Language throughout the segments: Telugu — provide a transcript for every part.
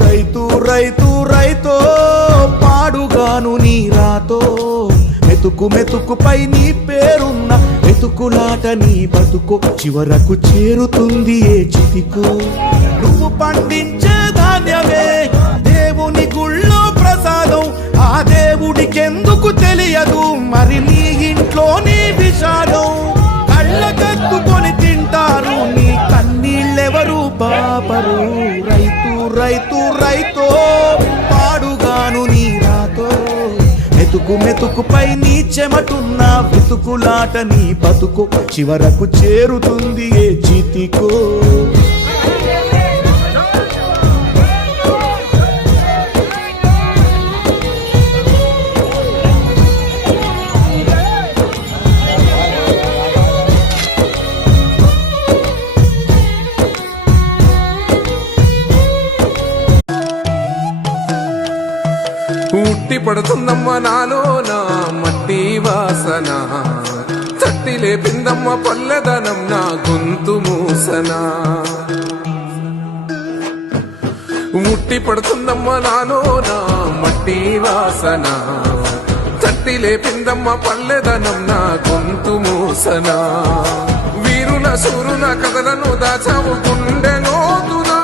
రైతు రైతు రైతో పాడుగాను నీ రాతో మెతుకు మెతుకుపై నీ పేరున్న మెతుకులాట నీ బతుకు చివరకు చేరుతుంది ఏ చితికు నువ్వు పండించే ధాన్యమే దేవుని గుళ్ళో ప్రసాదం ఆ దేవుడికెందుకు తెలియదు మరి నీ ఇంట్లో నీ విషాదం కళ్ళకత్తుకొని తింటారు నీ కన్నీళ్ళెవరు పాపరు రైతు రైతు రైతో పాడుగాను నీ రాతో మెతుకు మెతుకుపై నీ చెమటున్న వెతుకులాట నీ బతుకు చివరకు చేరుతుంది ఏ చితికో ఉట్టి పడుతుందమ్మ నాలోన మట్టి వాసన తట్టి లేపిందమ్మ పల్లెదనం నా గొంతు మూసన ఉట్టి పడుతుందమ్మ నాలోన మట్టి వాసన తట్టి లేపిందమ్మ పల్లెదనం నా గొంతు మూసన వీరుల సూరుల కథలను దాచావు గుండె నోతునా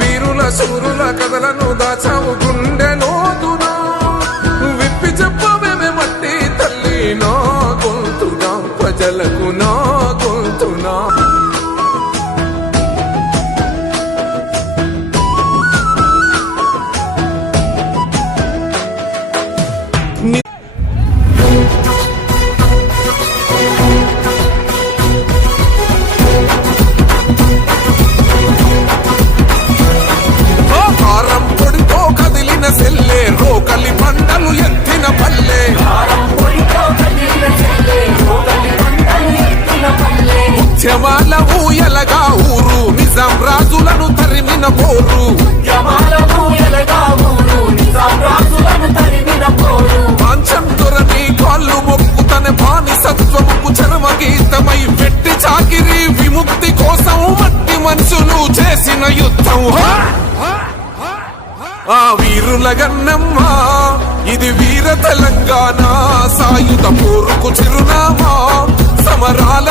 వీరుల సూరుల కథలను దాచావు గుండె నోతునా విప్పి చెప్పవేమే మట్టి తల్లి నా గొంతునా ప్రజలకు నా గొంతునా సెల్లే రోకలి పంటలు ఎత్తిన పల్లె ఉద్యమాల ఊయలగా ఊరు నిజాం రాజులను తరిమిన పోరు పాంచం దొరని కాళ్ళు మొక్కుతన బానిసత్వముకు చరమ గీతమై పెట్టి చాకిరి విముక్తి కోసం మట్టి మనుషులు చేసిన యుద్ధం ఆ వీరుల గన్నమ్మ ఇది వీర తెలంగాణ సాయుధ పోరుకు చిరునామా సమరాల